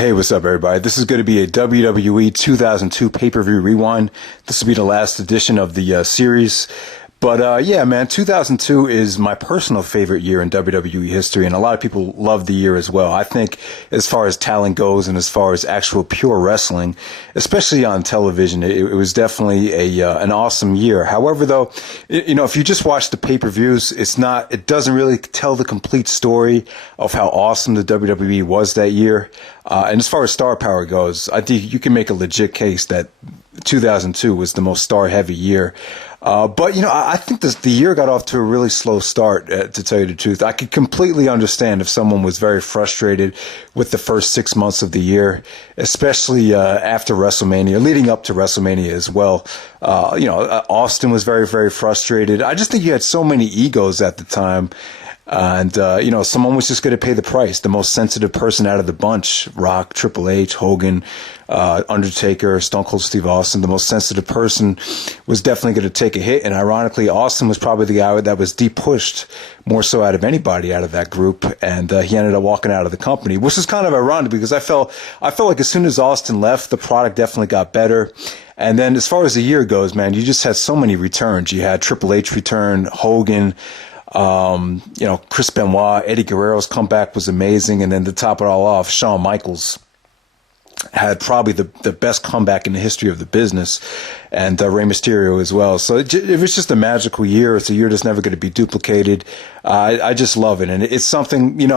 Hey, what's up, everybody? This is going to be a WWE 2002 pay-per-view rewind. This will be the last edition of the series. But yeah, man, 2002 is my personal favorite year in WWE history, and a lot of people love the year as well. I think as far as talent goes and as far as actual pure wrestling, especially on television, it was definitely an awesome year. However, though, if you just watch the pay-per-views, it doesn't really tell the complete story of how awesome the WWE was that year. And as far as star power goes, I think you can make a legit case that 2002 was the most star-heavy year. But I think the year got off to a really slow start, to tell you the truth. I could completely understand if someone was very frustrated with the first 6 months of the year, especially after WrestleMania, leading up to WrestleMania as well. Austin was very, very frustrated. I just think you had so many egos at the time. And, someone was just going to pay the price. The most sensitive person out of the bunch, Rock, Triple H, Hogan, Undertaker, Stone Cold Steve Austin, the most sensitive person was definitely going to take a hit. And ironically, Austin was probably the guy that was de-pushed more so out of anybody out of that group. And he ended up walking out of the company, which is kind of ironic because I felt like as soon as Austin left, the product definitely got better. And then as far as the year goes, man, you just had so many returns. You had Triple H return, Hogan, Chris Benoit, Eddie Guerrero's comeback was amazing. And then to top it all off, Shawn Michaels had probably the best comeback in the history of the business, and Rey Mysterio as well. So it was just a magical year. It's a year that's never going to be duplicated. I just love it. And it's something,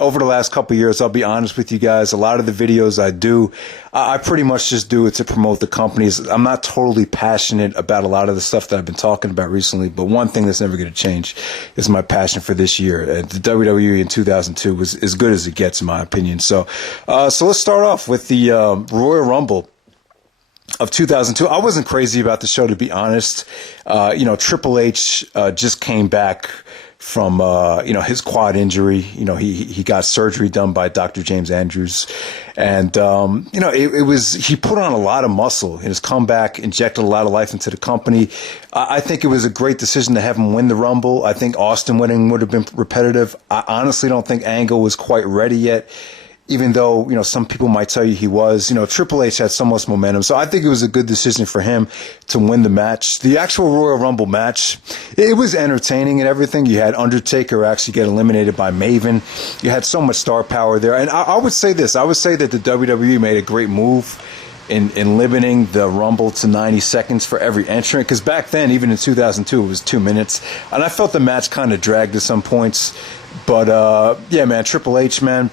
over the last couple of years, I'll be honest with you guys, a lot of the videos I do, I pretty much just do it to promote the companies. I'm not totally passionate about a lot of the stuff that I've been talking about recently, but one thing that's never going to change is my passion for this year. The WWE in 2002 was as good as it gets, in my opinion. So let's start off with the Royal Rumble of 2002. I wasn't crazy about the show, to be honest. Triple H just came back from his quad injury. He got surgery done by Dr. James Andrews, and he put on a lot of muscle in his comeback, injected a lot of life into the company. I think it was a great decision to have him win the Rumble. I think Austin winning would have been repetitive. I honestly don't think Angle was quite ready yet, even though, some people might tell you he was. Triple H had so much momentum. So I think it was a good decision for him to win the match. The actual Royal Rumble match, it was entertaining and everything. You had Undertaker actually get eliminated by Maven. You had so much star power there. And I would say this. I would say that the WWE made a great move in limiting the Rumble to 90 seconds for every entrant. Because back then, even in 2002, it was 2 minutes. And I felt the match kind of dragged at some points. But, yeah, man, Triple H, man,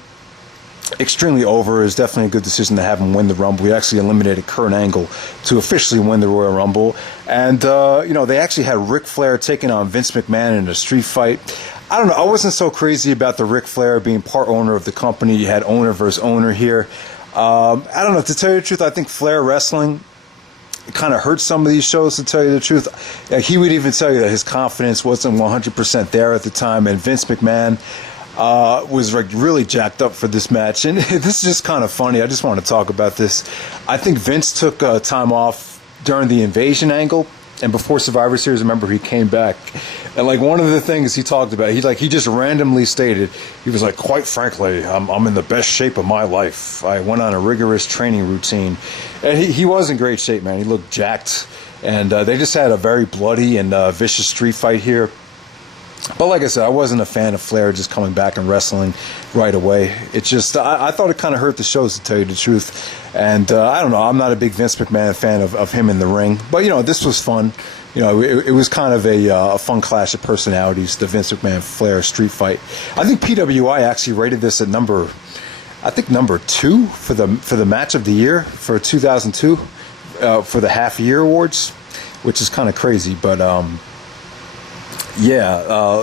extremely over. Is definitely a good decision to have him win the Rumble. We actually eliminated Kurt Angle to officially win the Royal Rumble. And, they actually had Ric Flair taking on Vince McMahon in a street fight. I don't know. I wasn't so crazy about the Ric Flair being part owner of the company. You had owner versus owner here. I don't know. To tell you the truth, I think Flair wrestling kind of hurt some of these shows, to tell you the truth. He would even tell you that his confidence wasn't 100% there at the time. And Vince McMahon was really jacked up for this match. And this is just kind of funny. I just want to talk about this. I think Vince took time off during the Invasion angle, and before Survivor Series, remember, he came back. And one of the things he talked about, he just randomly stated, he was like, quite frankly, I'm in the best shape of my life. I went on a rigorous training routine. And he was in great shape, man. He looked jacked. And they just had a very bloody and vicious street fight here. But like I said, I wasn't a fan of Flair just coming back and wrestling right away. It just, I thought it kind of hurt the shows, to tell you the truth. And I don't know, I'm not a big Vince McMahon fan of him in the ring. But, this was fun. It was kind of a fun clash of personalities, the Vince McMahon-Flair street fight. I think PWI actually rated this at number 2 for the match of the year for 2002 for the half-year awards, which is kind of crazy. But,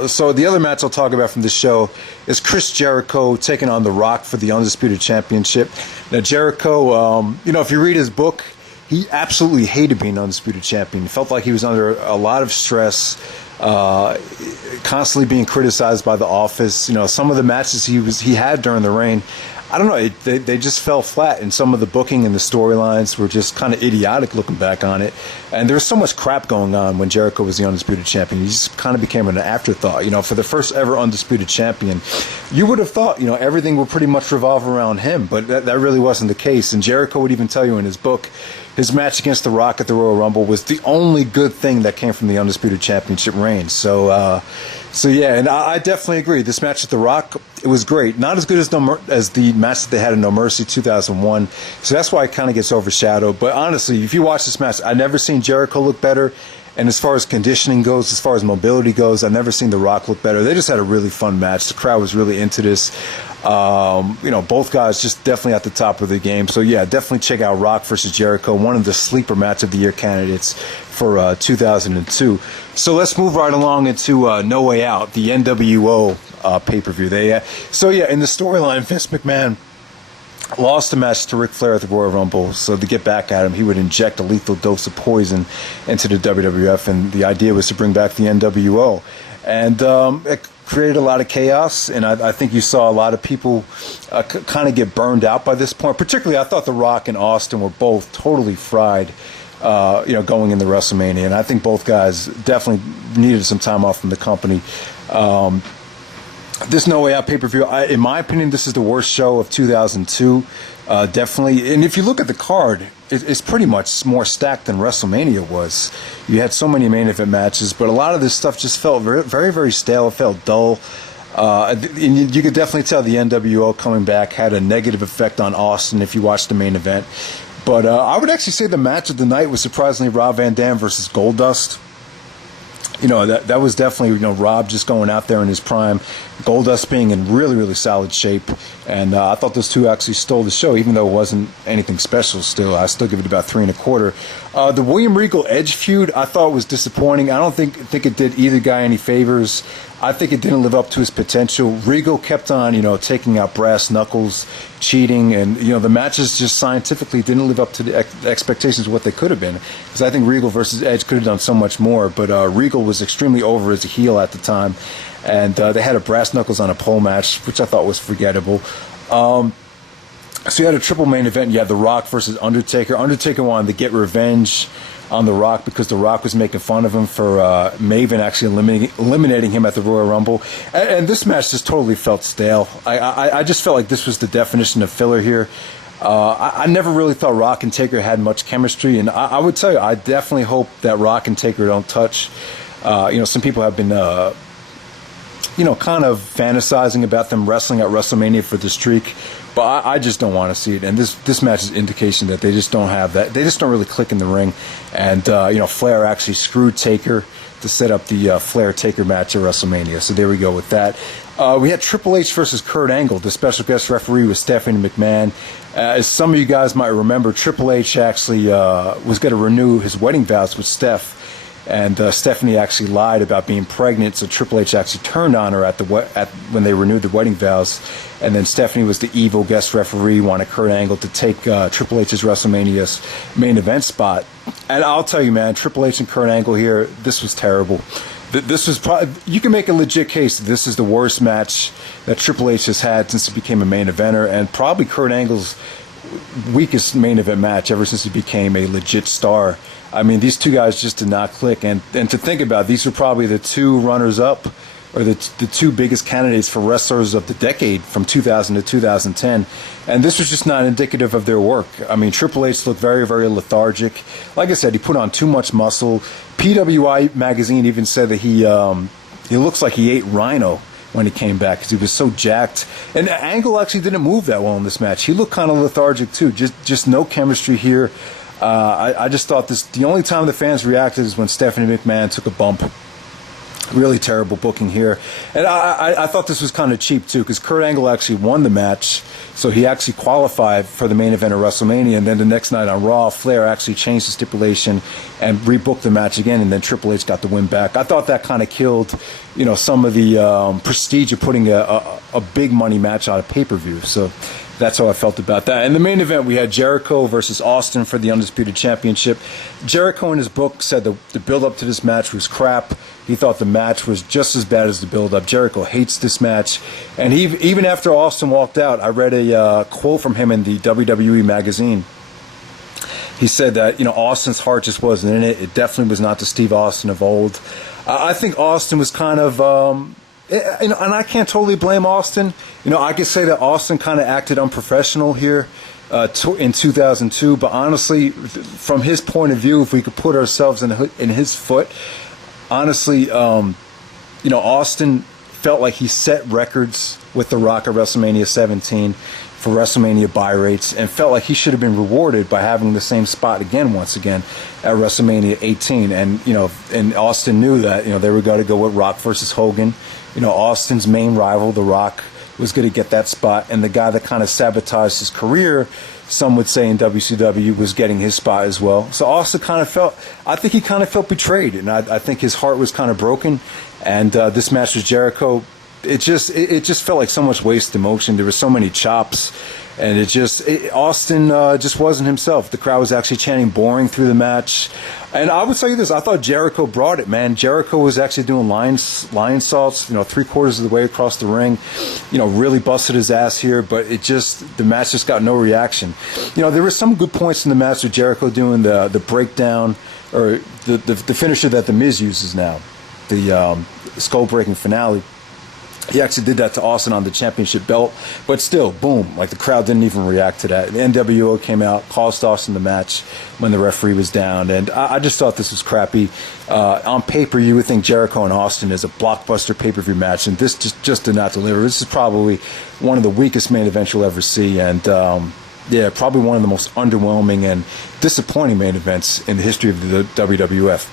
so the other match I'll talk about from this show is Chris Jericho taking on The Rock for the Undisputed Championship. Now, Jericho, if you read his book, he absolutely hated being Undisputed Champion. He felt like he was under a lot of stress, constantly being criticized by The Office. Some of the matches he had during the reign, I don't know, they just fell flat, and some of the booking and the storylines were just kind of idiotic looking back on it. And there was so much crap going on when Jericho was the Undisputed Champion. He just kind of became an afterthought. You know, for the first ever Undisputed Champion, you would have thought, you know, everything would pretty much revolve around him, but that really wasn't the case. And Jericho would even tell you in his book, his match against The Rock at the Royal Rumble was the only good thing that came from the Undisputed Championship reign. So yeah, and I definitely agree. This match with The Rock, it was great. Not as good as the match that they had in No Mercy 2001. So that's why it kind of gets overshadowed. But honestly, if you watch this match, I've never seen Jericho look better. And as far as conditioning goes, as far as mobility goes, I've never seen The Rock look better. They just had a really fun match. The crowd was really into this. You know, both guys just definitely at the top of the game. So yeah, definitely check out Rock versus Jericho, one of the sleeper match of the year candidates for 2002. So let's move right along into No Way Out, the NWO pay-per-view. So yeah, in the storyline, Vince McMahon lost the match to Ric Flair at the Royal Rumble. So to get back at him, he would inject a lethal dose of poison into the WWF, and the idea was to bring back the NWO. And it created a lot of chaos, and I think you saw a lot of people kind of get burned out by this point. Particularly, I thought The Rock and Austin were both totally fried, you know, going into WrestleMania, and I think both guys definitely needed some time off from the company. This No Way Out pay-per-view, in my opinion, this is the worst show of 2002, definitely. And if you look at the card, it's pretty much more stacked than WrestleMania was. You had so many main event matches, but a lot of this stuff just felt very, very, very stale. It felt dull. And you could definitely tell the NWO coming back had a negative effect on Austin if you watched the main event. But I would actually say the match of the night was surprisingly Rob Van Dam versus Goldust. You know, that was definitely, you know, Rob just going out there in his prime, Goldust being in really, really solid shape, and I thought those two actually stole the show, even though it wasn't anything special still. I still give it about 3 1/4. The William Regal Edge feud, I thought was disappointing. I don't think it did either guy any favors. I think it didn't live up to his potential. Regal kept on, you know, taking out brass knuckles, cheating, and, you know, the matches just scientifically didn't live up to the expectations of what they could have been. Because I think Regal versus Edge could have done so much more, but Regal was extremely over as a heel at the time, and they had a brass knuckles on a pole match, which I thought was forgettable. So you had a triple main event. You had The Rock versus Undertaker. Undertaker wanted to get revenge on The Rock because The Rock was making fun of him for Maven actually eliminating him at the Royal Rumble. And this match just totally felt stale. I just felt like this was the definition of filler here. I never really thought Rock and Taker had much chemistry, and I would tell you, I definitely hope that Rock and Taker don't touch. You know, some people have been, you know, kind of fantasizing about them wrestling at WrestleMania for the streak. But I just don't want to see it, and this match is indication that they just don't have that. They just don't really click in the ring, and you know, Flair actually screwed Taker to set up the Flair-Taker match at WrestleMania. So there we go with that. We had Triple H versus Kurt Angle. The special guest referee was Stephanie McMahon. As some of you guys might remember, Triple H actually was going to renew his wedding vows with Steph. And Stephanie actually lied about being pregnant, so Triple H actually turned on her when they renewed the wedding vows. And then Stephanie was the evil guest referee, wanted Kurt Angle to take Triple H's WrestleMania's main event spot. And I'll tell you, man, Triple H and Kurt Angle here, this was terrible. This was probably, you can make a legit case that this is the worst match that Triple H has had since he became a main eventer, and probably Kurt Angle's weakest main event match ever since he became a legit star. I mean, these two guys just did not click, and to think about it, these were probably the two runners-up, or the two biggest candidates for wrestlers of the decade from 2000 to 2010, and this was just not indicative of their work. I mean, Triple H looked very, very lethargic. Like I said, he put on too much muscle. PWI magazine even said that he looks like he ate rhino when he came back because he was so jacked. And Angle actually didn't move that well in this match. He looked kind of lethargic too. Just no chemistry here. I just thought the only time the fans reacted is when Stephanie McMahon took a bump. Really terrible booking here. And I thought this was kind of cheap too, because Kurt Angle actually won the match, so he actually qualified for the main event of WrestleMania, and then the next night on Raw, Flair actually changed the stipulation and rebooked the match again, and then Triple H got the win back. I thought that kind of killed, you know, some of the prestige of putting a big money match out of pay-per-view. So That's how I felt about that. In the main event, we had Jericho versus Austin for the Undisputed Championship. Jericho in his book said the build-up to this match was crap. He thought the match was just as bad as the build-up. Jericho hates this match. And even after Austin walked out, I read a quote from him in the WWE magazine. He said that, Austin's heart just wasn't in it. It definitely was not the Steve Austin of old. I think Austin was kind of... and I can't totally blame Austin. I could say that Austin kind of acted unprofessional here in 2002. But honestly, from his point of view, if we could put ourselves in his foot, honestly, Austin felt like he set records with The Rock at WrestleMania 17 for WrestleMania buy rates, and felt like he should have been rewarded by having the same spot once again at WrestleMania 18. And Austin knew that they were going to go with Rock versus Hogan. Austin's main rival, The Rock, was going to get that spot, and the guy that kind of sabotaged his career, some would say in WCW, was getting his spot as well. So Austin I think he kind of felt betrayed, and I think his heart was kind of broken. And this match with Jericho, it just felt like so much wasted emotion. There were so many chops, and Austin just wasn't himself. The crowd was actually chanting boring through the match. And I would tell you this, I thought Jericho brought it, man. Jericho was actually doing lion salts, 3/4 of the way across the ring, really busted his ass here, but the match just got no reaction. There were some good points in the match with Jericho doing the breakdown, or the finisher that The Miz uses now, the skull-breaking finale. He actually did that to Austin on the championship belt, but still, boom, like the crowd didn't even react to that. The NWO came out, cost Austin the match when the referee was down, and I just thought this was crappy. On paper, you would think Jericho and Austin is a blockbuster pay-per-view match, and this just did not deliver. This is probably one of the weakest main events you'll ever see, and probably one of the most underwhelming and disappointing main events in the history of the WWF.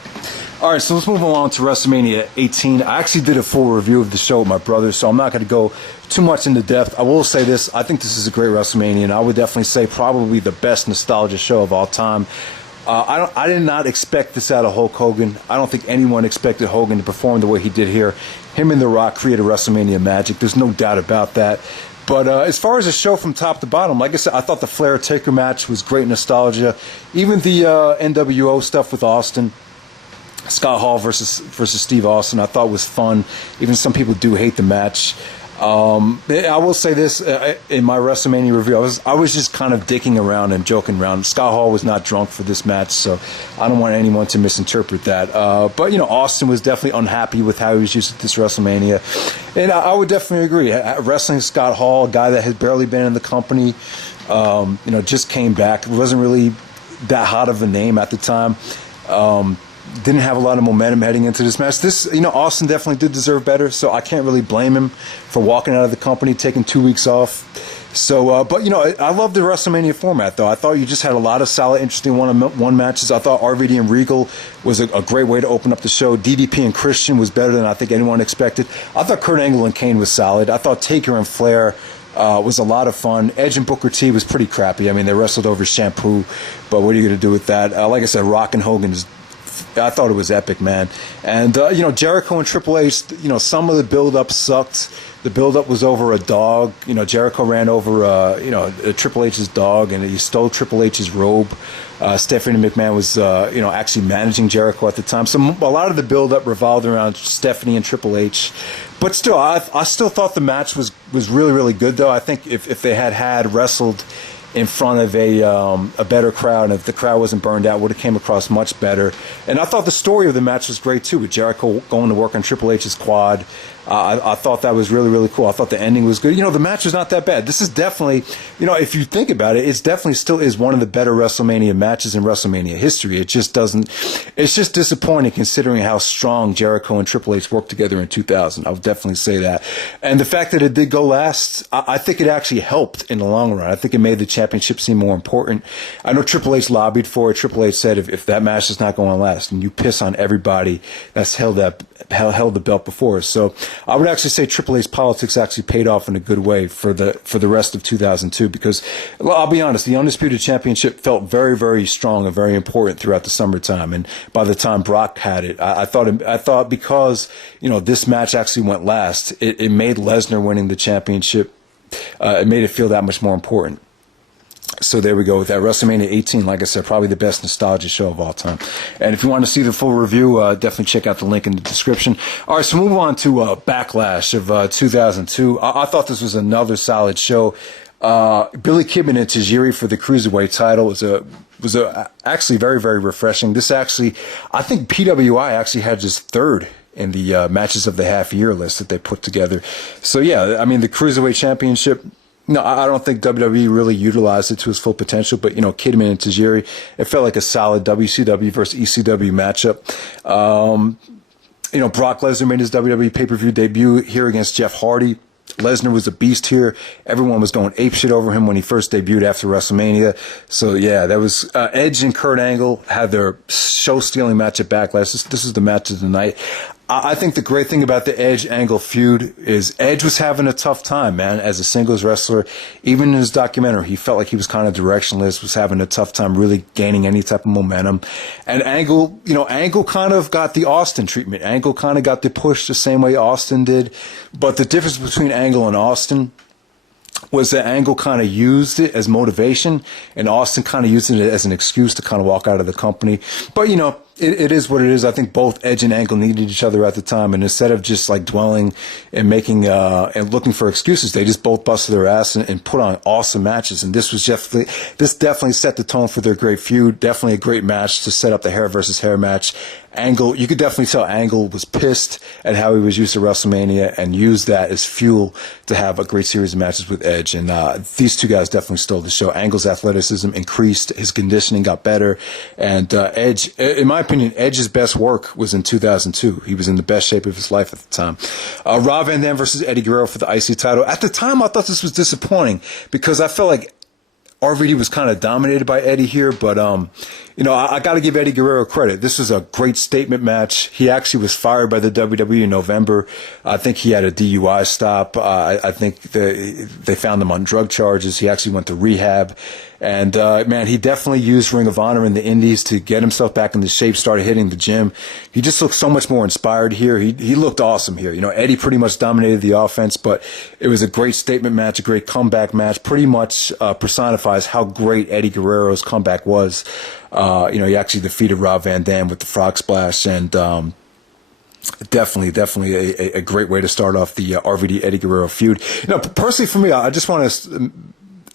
All right, so let's move along to WrestleMania 18. I actually did a full review of the show with my brother, so I'm not going to go too much into depth. I will say this. I think this is a great WrestleMania, and I would definitely say probably the best nostalgia show of all time. I did not expect this out of Hulk Hogan. I don't think anyone expected Hogan to perform the way he did here. Him and The Rock created WrestleMania magic. There's no doubt about that. But as far as the show from top to bottom, like I said, I thought the Flair Taker match was great nostalgia. Even the NWO stuff with Austin, Scott Hall versus Steve Austin, I thought was fun. Even some people do hate the match. I will say this, in my WrestleMania review, I was just kind of dicking around and joking around. Scott Hall was not drunk for this match, so I don't want anyone to misinterpret that. But Austin was definitely unhappy with how he was used at this WrestleMania, and I would definitely agree. Wrestling Scott Hall, a guy that had barely been in the company, just came back, wasn't really that hot of a name at the time. Didn't have a lot of momentum heading into this match. Austin definitely did deserve better, so I can't really blame him for walking out of the company, taking 2 weeks off. So, but I love the WrestleMania format, though. I thought you just had a lot of solid, interesting one-on-one matches. I thought RVD and Regal was a great way to open up the show. DDP and Christian was better than I think anyone expected. I thought Kurt Angle and Kane was solid. I thought Taker and Flair was a lot of fun. Edge and Booker T was pretty crappy. I mean, they wrestled over shampoo, but what are you going to do with that? Like I said, Rock and Hogan I thought it was epic, man. And, Jericho and Triple H, some of the build-up sucked. The build-up was over a dog. Jericho ran over, Triple H's dog, and he stole Triple H's robe. Stephanie McMahon was, actually managing Jericho at the time. So a lot of the build-up revolved around Stephanie and Triple H. But still, I still thought the match was really, really good, though. I think if they had wrestled in front of a better crowd, and if the crowd wasn't burned out, would have came across much better. And I thought the story of the match was great too, with Jericho going to work on Triple H's quad. I thought that was really, really cool. I thought the ending was good. The match was not that bad. This is definitely, if you think about it, it's definitely still is one of the better WrestleMania matches in WrestleMania history. It's just disappointing considering how strong Jericho and Triple H worked together in 2000. I would definitely say that. And the fact that it did go last, I think it actually helped in the long run. I think it made the championship seem more important. I know Triple H lobbied for it. Triple H said if that match is not going to last, and you piss on everybody that's held the belt before. So I would actually say Triple H's politics actually paid off in a good way for the rest of 2002, because, well, I'll be honest, the Undisputed Championship felt very, very strong and very important throughout the summertime. And by the time Brock had it, I thought because this match actually went last, it made Lesnar winning the championship it made it feel that much more important. So there we go with that. WrestleMania 18, like I said, probably the best nostalgia show of all time. And if you want to see the full review, definitely check out the link in the description. All right, so move on to Backlash of 2002. I thought this was another solid show. Billy Kidman and Tajiri for the Cruiserweight title was actually very, very refreshing. This actually, I think PWI actually had just third in the matches of the half-year list that they put together. So, yeah, I mean, the Cruiserweight Championship, no, I don't think WWE really utilized it to its full potential, but, Kidman and Tajiri, it felt like a solid WCW versus ECW matchup. Brock Lesnar made his WWE pay-per-view debut here against Jeff Hardy. Lesnar was a beast here. Everyone was going apeshit over him when he first debuted after WrestleMania. So, yeah, that was Edge and Kurt Angle had their show-stealing match at Backlash. This is the match of the night. I think the great thing about the Edge-Angle feud is Edge was having a tough time, man, as a singles wrestler. Even in his documentary, he felt like he was kind of directionless, was having a tough time really gaining any type of momentum. And Angle, Angle kind of got the Austin treatment. Angle kind of got the push the same way Austin did. But the difference between Angle and Austin was that Angle kind of used it as motivation, and Austin kind of used it as an excuse to kind of walk out of the company. But, it is what it is. I think both Edge and Angle needed each other at the time, and instead of just like dwelling and making and looking for excuses, they just both busted their ass and put on awesome matches. And this definitely set the tone for their great feud. Definitely a great match to set up the hair versus hair match. Angle, you could definitely tell Angle was pissed at how he was used to WrestleMania and used that as fuel to have a great series of matches with Edge. And these two guys definitely stole the show. Angle's athleticism increased, his conditioning got better, and Edge, in my opinion, Edge's best work was in 2002. He was in the best shape of his life at the time. Rob Van Dam versus Eddie Guerrero for the IC title. At the time, I thought this was disappointing because I felt like RVD was kind of dominated by Eddie here, but I got to give Eddie Guerrero credit. This was a great statement match. He actually was fired by the WWE in November. I think he had a DUI stop. I think they found him on drug charges. He actually went to rehab. And, man, he definitely used Ring of Honor in the Indies to get himself back into shape, started hitting the gym. He just looked so much more inspired here. He looked awesome here. Eddie pretty much dominated the offense, but it was a great statement match, a great comeback match, pretty much personifies how great Eddie Guerrero's comeback was. He actually defeated Rob Van Dam with the Frog Splash, and definitely a great way to start off the RVD Eddie Guerrero feud. Personally for me, I just want to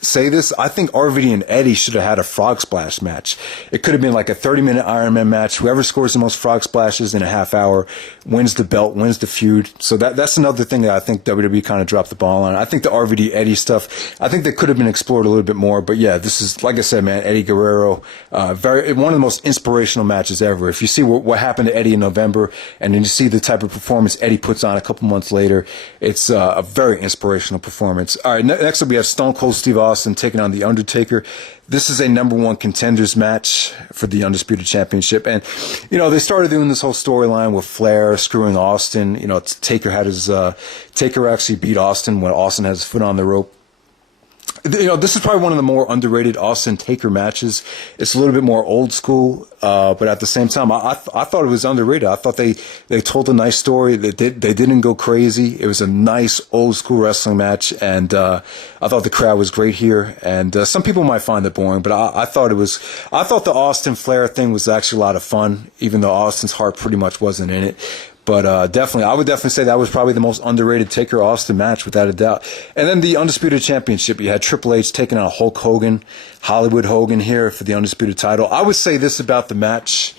say this. I think RVD and Eddie should have had a Frog Splash match. It could have been like a 30-minute Iron Man match. Whoever scores the most Frog Splashes in a half hour wins the belt, wins the feud. So that's another thing that I think WWE kind of dropped the ball on. I think the RVD Eddie stuff, I think that could have been explored a little bit more. But yeah, this is, like I said, man, Eddie Guerrero, one of the most inspirational matches ever. If you see what happened to Eddie in November, and then you see the type of performance Eddie puts on a couple months later, it's a very inspirational performance. All right, next up we have Stone Cold Steve Austin taking on The Undertaker. This is a number-1 contenders match for the Undisputed Championship. And, they started doing this whole storyline with Flair screwing Austin. Taker actually beat Austin when Austin has his foot on the rope. This is probably one of the more underrated Austin Taker matches. It's a little bit more old school, but at the same time, I thought it was underrated. I thought they told a nice story. They didn't go crazy. It was a nice old school wrestling match, and I thought the crowd was great here. And some people might find it boring, but I thought the Austin Flair thing was actually a lot of fun, even though Austin's heart pretty much wasn't in it. But I would definitely say that was probably the most underrated Taker Austin match, without a doubt. And then the Undisputed Championship, you had Triple H taking on Hulk Hogan, Hollywood Hogan here for the Undisputed title. I would say this about the match.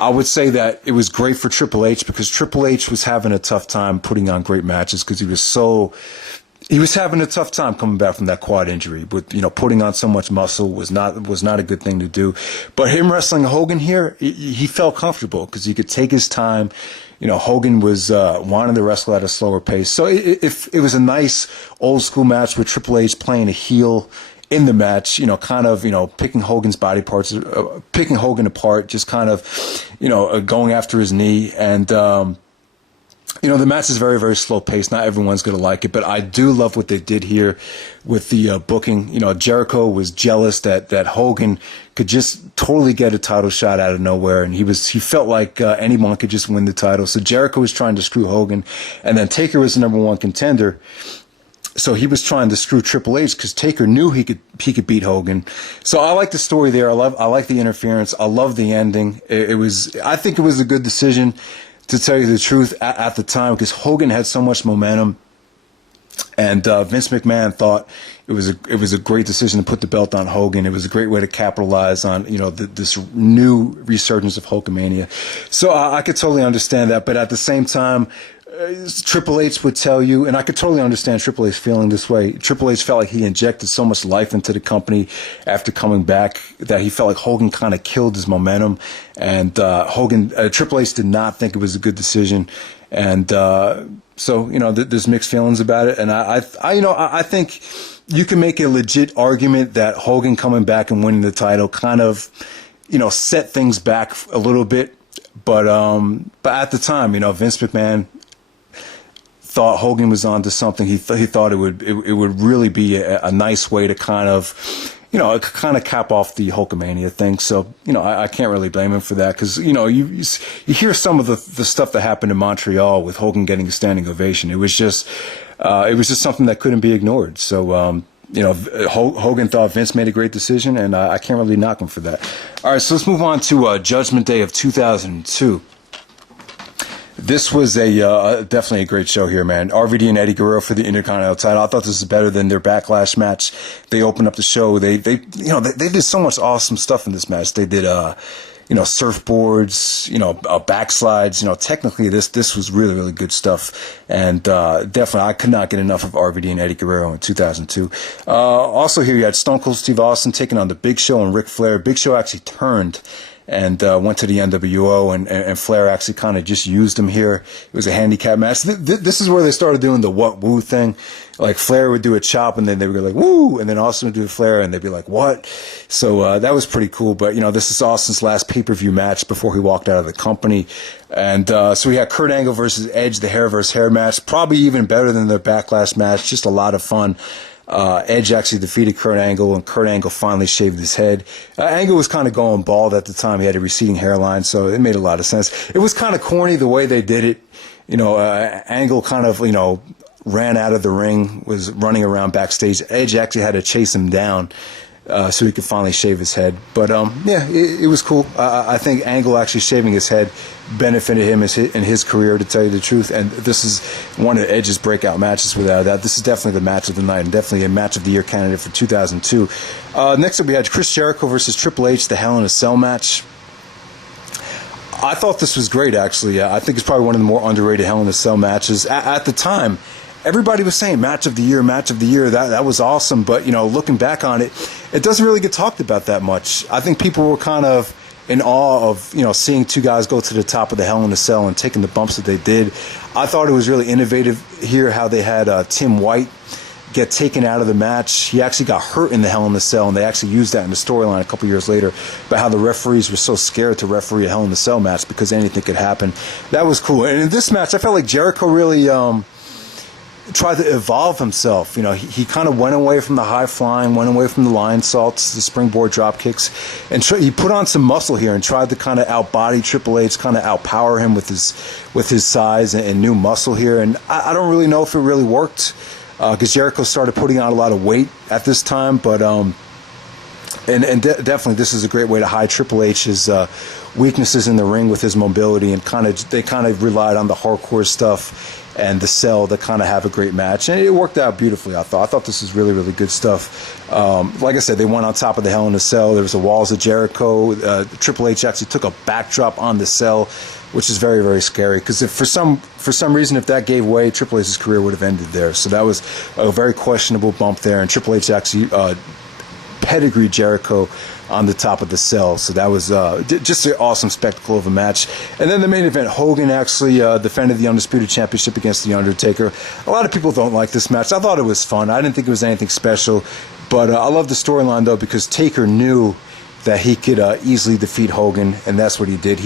I would say that it was great for Triple H because Triple H was having a tough time putting on great matches because he was having a tough time coming back from that quad injury. With putting on so much muscle was not a good thing to do. But him wrestling Hogan here, he felt comfortable because he could take his time. Hogan was wanting to wrestle at a slower pace. So it was a nice old school match with Triple H playing a heel in the match, picking Hogan's body parts, picking Hogan apart, just kind of, going after his knee. And, the match is very, very slow paced. Not everyone's going to like it, but I do love what they did here with the booking. Jericho was jealous that Hogan could just totally get a title shot out of nowhere, and he felt like anyone could just win the title. So Jericho was trying to screw Hogan, and then Taker was the number 1 contender. So he was trying to screw Triple H because Taker knew he could beat Hogan. So I like the story there. I like the interference. I love the ending. I think it was a good decision, to tell you the truth, at the time, because Hogan had so much momentum, and Vince McMahon thought it was a great decision to put the belt on Hogan. It was a great way to capitalize on this new resurgence of Hulkamania. So I could totally understand that, but at the same time, Triple H would tell you, and I could totally understand Triple H feeling this way. Triple H felt like he injected so much life into the company after coming back that he felt like Hogan kind of killed his momentum, and Triple H did not think it was a good decision, and so there's mixed feelings about it. And I think you can make a legit argument that Hogan coming back and winning the title kind of set things back a little bit, but at the time, Vince McMahon thought Hogan was onto something. He thought it would really be a nice way to kind of cap off the Hulkamania thing. So I can't really blame him for that, because you hear some of the stuff that happened in Montreal with Hogan getting a standing ovation. It was just something that couldn't be ignored. So Hogan thought Vince made a great decision, and I can't really knock him for that. All right, so let's move on to Judgment Day of 2002. This was definitely a great show here, man. RVD and Eddie Guerrero for the Intercontinental title. I thought this was better than their Backlash match. They opened up the show. They did so much awesome stuff in this match. They did surfboards, backslides. Technically this was really, really good stuff. And definitely I could not get enough of RVD and Eddie Guerrero in 2002. Also here you had Stone Cold Steve Austin taking on the Big Show and Ric Flair. Big Show actually turned and went to the NWO, and Flair actually kind of just used him here. It was a handicap match. This is where they started doing the what woo thing. Like Flair would do a chop, and then they would go like woo, and then Austin would do a Flair, and they'd be like what? So that was pretty cool. But this is Austin's last pay-per-view match before he walked out of the company. And so we had Kurt Angle versus Edge, the hair versus hair match, probably even better than their Backlash match. Just a lot of fun. Edge actually defeated Kurt Angle, and Kurt Angle finally shaved his head. Angle was kind of going bald at the time. He had a receding hairline, so it made a lot of sense. It was kind of corny the way they did it. Angle kind of, ran out of the ring, was running around backstage. Edge actually had to chase him down so he could finally shave his head. But, it was cool. I think Angle actually shaving his head benefited him in his career, to tell you the truth. And this is one of Edge's breakout matches, without a doubt. This is definitely the match of the night, and definitely a match of the year candidate for 2002. Next up, we had Chris Jericho versus Triple H, the Hell in a Cell match. I thought this was great, actually. I think it's probably one of the more underrated Hell in a Cell matches. At the time, everybody was saying match of the year, match of the year. That was awesome. But, looking back on it, it doesn't really get talked about that much. I think people were kind of in awe of, seeing two guys go to the top of the Hell in a Cell and taking the bumps that they did. I thought it was really innovative here how they had Tim White get taken out of the match. He actually got hurt in the Hell in a Cell, and they actually used that in the storyline a couple years later about how the referees were so scared to referee a Hell in a Cell match because anything could happen. That was cool. And in this match, I felt like Jericho really tried to evolve himself. He kind of went away from the high flying, went away from the lion salts, the springboard drop kicks, and he put on some muscle here and tried to kind of outbody Triple H, kind of outpower him with his size and new muscle here. And I don't really know if it really worked because Jericho started putting on a lot of weight at this time. But definitely this is a great way to hide Triple H's weaknesses in the ring with his mobility, and they kind of relied on the hardcore stuff and the Cell to kind of have a great match, and it worked out beautifully. I thought this was really, really good stuff. Like I said, they went on top of the Hell in a Cell. There was the Walls of Jericho. Triple H actually took a backdrop on the Cell, which is very, very scary, because if for some reason if that gave way, Triple H's career would have ended there. So that was a very questionable bump there, and Triple H actually pedigreed Jericho on the top of the Cell. So that was just an awesome spectacle of a match. And then the main event, Hogan actually defended the Undisputed Championship against The Undertaker. A lot of people don't like this match. I thought it was fun. I didn't think it was anything special. But I love the storyline, though, because Taker knew that he could easily defeat Hogan, and that's what he did.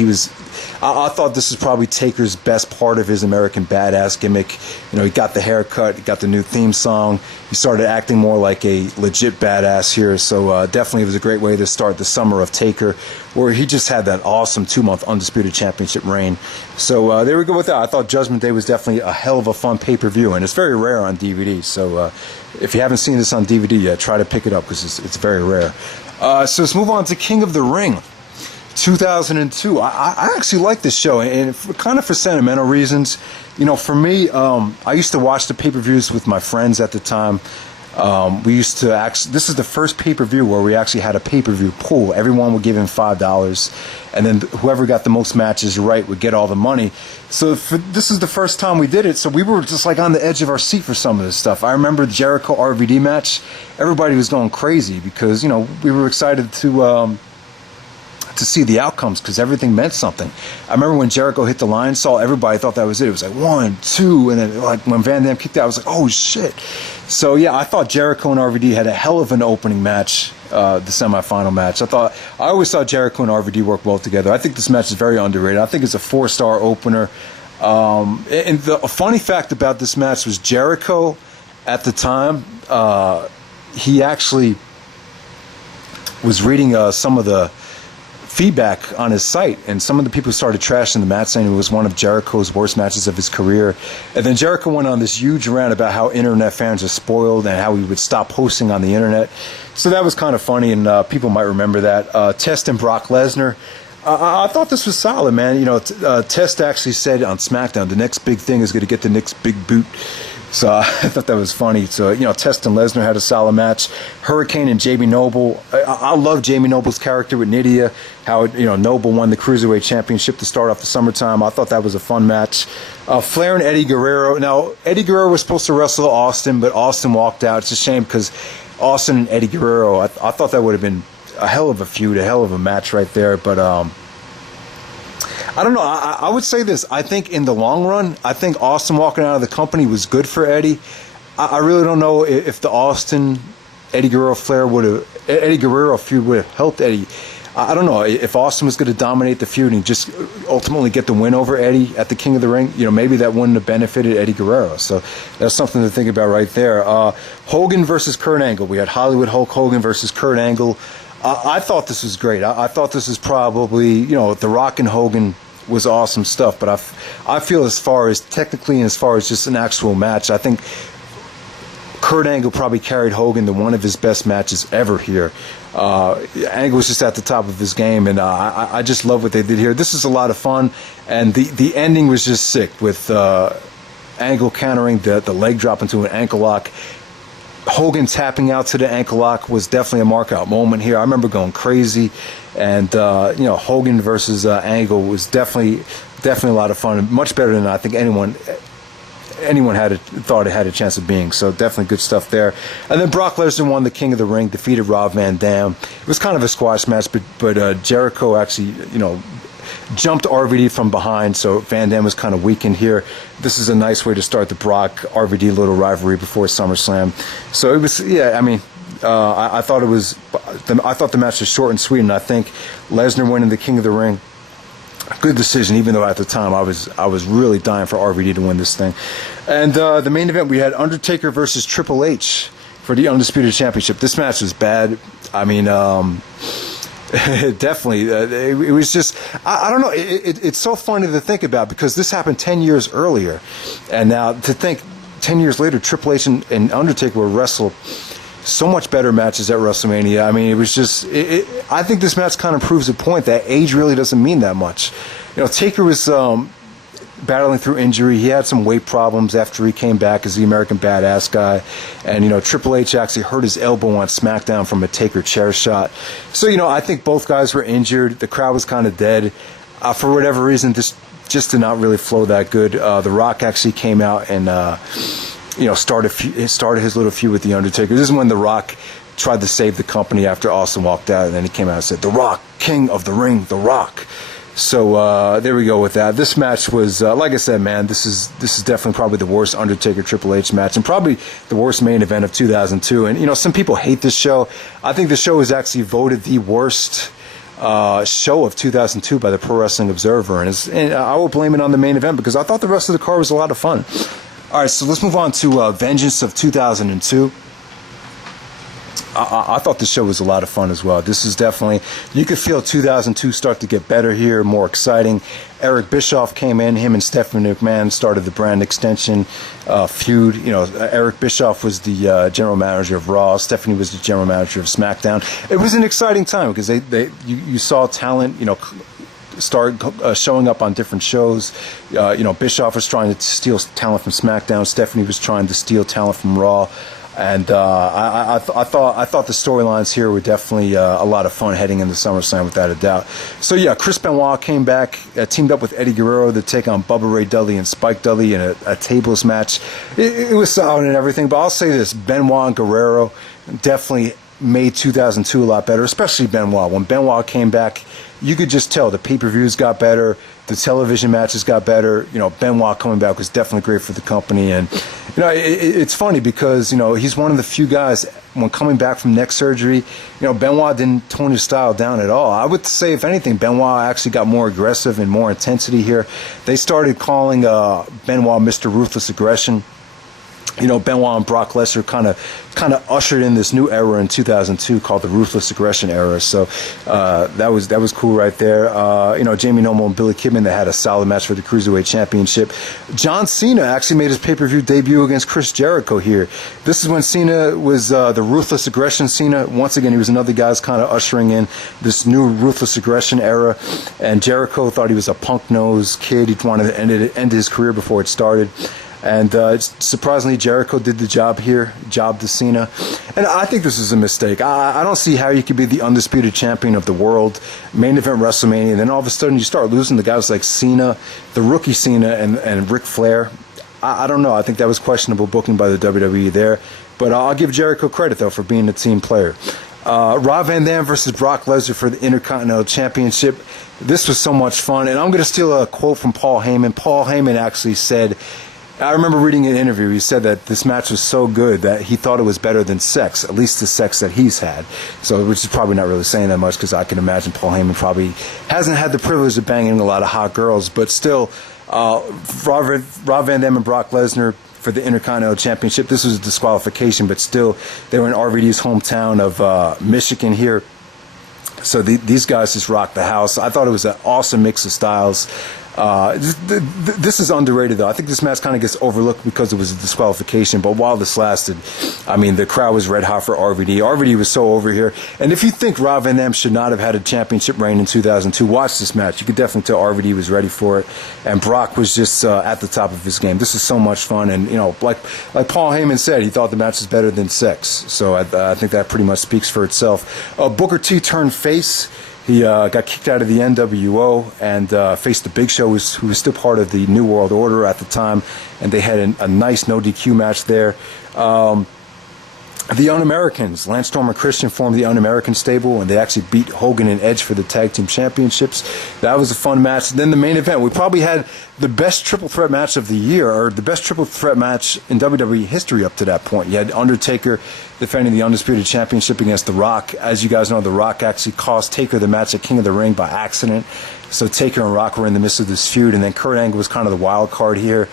I thought this was probably Taker's best part of his American Badass gimmick. You know, he got the haircut, he got the new theme song, he started acting more like a legit badass here, so definitely it was a great way to start the summer of Taker, where he just had that awesome 2-month Undisputed Championship reign. So there we go with that. I thought Judgment Day was definitely a hell of a fun pay-per-view, and it's very rare on DVD, so if you haven't seen this on DVD yet, try to pick it up, because it's very rare. So let's move on to King of the Ring, 2002. I actually like this show, and kind of for sentimental reasons. You know, for me, I used to watch the pay-per-views with my friends at the time. We used to this is the first pay-per-view where we actually had a pay-per-view pool. Everyone would give in $5, and then whoever got the most matches right would get all the money. So this is the first time we did it, so we were just like on the edge of our seat for some of this stuff. I remember the Jericho RVD match. Everybody was going crazy because, you know, we were excited to see the outcomes, because everything meant something. I remember when Jericho hit the line, everybody thought that was it. It was like 1, 2, and then like when Van Dam kicked out, I was like, oh shit. So yeah, I thought Jericho and RVD had a hell of an opening match, the semifinal match. I always thought Jericho and RVD worked well together. I think this match is very underrated. I think it's a 4-star opener. And the funny fact about this match was Jericho, at the time, he actually was reading some of the feedback on his site, and some of the people started trashing the match, saying it was one of Jericho's worst matches of his career. And then Jericho went on this huge rant about how internet fans are spoiled and how he would stop posting on the internet. So that was kind of funny, and people might remember that. Test and Brock Lesnar. I thought this was solid, man. You know, Test actually said on SmackDown, the next big thing is going to get the next big boot. So I thought that was funny. So, you know, Test and Lesnar had a solid match. Hurricane and Jamie Noble. I love Jamie Noble's character with Nydia. How, you know, Noble won the Cruiserweight Championship to start off the summertime. I thought that was a fun match. Flair and Eddie Guerrero. Now, Eddie Guerrero was supposed to wrestle Austin, but Austin walked out. It's a shame, because Austin and Eddie Guerrero, I thought that would have been a hell of a feud, a hell of a match right there. But I don't know. I would say this. I think in the long run, I think Austin walking out of the company was good for Eddie. I really don't know if the Austin Eddie Guerrero feud would have helped Eddie. I don't know if Austin was going to dominate the feud and just ultimately get the win over Eddie at the King of the Ring. You know, maybe that wouldn't have benefited Eddie Guerrero. So that's something to think about right there. Hogan versus Kurt Angle. We had Hollywood Hulk Hogan versus Kurt Angle. I thought this was great. I thought this was probably, you know, The Rock and Hogan was awesome stuff. But I feel as far as technically and as far as just an actual match, I think Kurt Angle probably carried Hogan to one of his best matches ever here. Angle was just at the top of his game, and I just love what they did here. This is a lot of fun, and the ending was just sick with Angle countering the leg drop into an ankle lock. Hogan tapping out to the ankle lock was definitely a mark-out moment here. I remember going crazy, and you know, Hogan versus Angle was definitely a lot of fun, much better than I think anyone thought it had a chance of being. So definitely good stuff there. And then Brock Lesnar won the King of the Ring, defeated Rob Van Dam. It was kind of a squash match, but Jericho actually, you know, jumped RVD from behind, so Van Dam was kind of weakened here. This is a nice way to start the Brock RVD little rivalry before SummerSlam. So it was, yeah, I mean, I thought the match was short and sweet, and I think Lesnar winning the King of the Ring, good decision, even though at the time I was really dying for RVD to win this thing. And the main event, we had Undertaker versus Triple H for the Undisputed Championship. This match was bad. I mean, definitely. It was just, I don't know, it's so funny to think about, because this happened 10 years earlier. And now to think 10 years later, Triple H and Undertaker will wrestle so much better matches at WrestleMania. I mean, it was just, I think this match kind of proves a point that age really doesn't mean that much. You know, Taker was battling through injury. He had some weight problems after he came back as the American Badass guy. And, you know, Triple H actually hurt his elbow on SmackDown from a Taker chair shot. So, you know, I think both guys were injured. The crowd was kind of dead. For whatever reason, this just did not really flow that good. The Rock actually came out and, you know, started his little feud with The Undertaker. This is when The Rock tried to save the company after Austin walked out, and then he came out and said, "The Rock, King of the Ring, The Rock." So there we go with that. This match was, like I said, man, this is definitely probably the worst Undertaker Triple H match, and probably the worst main event of 2002. And you know, some people hate this show. I think the show was actually voted the worst show of 2002 by the Pro Wrestling Observer, and I will blame it on the main event because I thought the rest of the card was a lot of fun. All right, so let's move on to Vengeance of 2002. I thought the show was a lot of fun as well. This is definitely, you could feel 2002 start to get better here, more exciting. Eric Bischoff came in, him and Stephanie McMahon started the brand extension feud. You know, Eric Bischoff was the general manager of Raw. Stephanie was the general manager of SmackDown. It was an exciting time because you saw talent, you know, start showing up on different shows. You know, Bischoff was trying to steal talent from SmackDown. Stephanie was trying to steal talent from Raw. And I thought the storylines here were definitely a lot of fun heading into SummerSlam, without a doubt. So yeah, Chris Benoit came back, teamed up with Eddie Guerrero to take on Bubba Ray Dudley and Spike Dudley in a tables match. It was solid and everything, but I'll say this: Benoit and Guerrero definitely made 2002 a lot better, especially Benoit. When Benoit came back, you could just tell the pay-per-views got better, the television matches got better. You know, Benoit coming back was definitely great for the company. And you know, it's funny because, you know, he's one of the few guys, when coming back from neck surgery, you know, Benoit didn't tone his style down at all. I would say, if anything, Benoit actually got more aggressive and more intensity here. They started calling Benoit Mr. Ruthless Aggression. You know, Benoit and Brock Lesnar kind of ushered in this new era in 2002 called the Ruthless Aggression era. So that was cool right there. You know, Jamie Noble and Billy Kidman, they had a solid match for the Cruiserweight Championship. John Cena actually made his pay-per-view debut against Chris Jericho here. This is when Cena was the Ruthless Aggression Cena. Once again, he was another guy's kind of ushering in this new Ruthless Aggression era. And Jericho thought he was a punk-nosed kid. He wanted to end his career before it started. And surprisingly, Jericho did the job here, jobbed to Cena. And I think this is a mistake. I don't see how you could be the undisputed champion of the world, main event WrestleMania, and then all of a sudden you start losing to guys like Cena, the rookie Cena, and Ric Flair. I don't know. I think that was questionable booking by the WWE there. But I'll give Jericho credit, though, for being a team player. Rob Van Dam versus Brock Lesnar for the Intercontinental Championship. This was so much fun. And I'm going to steal a quote from Paul Heyman. Paul Heyman actually said, I remember reading an interview, he said that this match was so good that he thought it was better than sex, at least the sex that he's had. So, which is probably not really saying that much, because I can imagine Paul Heyman probably hasn't had the privilege of banging a lot of hot girls. But still, Rob Van Dam and Brock Lesnar for the Intercontinental Championship. This was a disqualification, but still, they were in RVD's hometown of Michigan here. So these guys just rocked the house. I thought it was an awesome mix of styles. This is underrated, though. I think this match kind of gets overlooked because it was a disqualification. But while this lasted, I mean, the crowd was red hot for RVD. RVD was so over here. And if you think Rob Van Dam should not have had a championship reign in 2002, watch this match. You could definitely tell RVD was ready for it. And Brock was just at the top of his game. This is so much fun. And, you know, like Paul Heyman said, he thought the match was better than sex. So I think that pretty much speaks for itself. Booker T turned face. He got kicked out of the NWO and faced the Big Show, who was still part of the New World Order at the time, and they had a nice no DQ match there. The Un-Americans, Lance Storm and Christian, formed the Un-American stable, and they actually beat Hogan and Edge for the tag team championships. That was a fun match. Then the main event, we probably had the best triple threat match of the year, or the best triple threat match in WWE history up to that point. You had Undertaker defending the Undisputed Championship against The Rock. As you guys know, The Rock actually cost Taker the match at King of the Ring by accident. So Taker and Rock were in the midst of this feud, and then Kurt Angle was kind of the wild card here.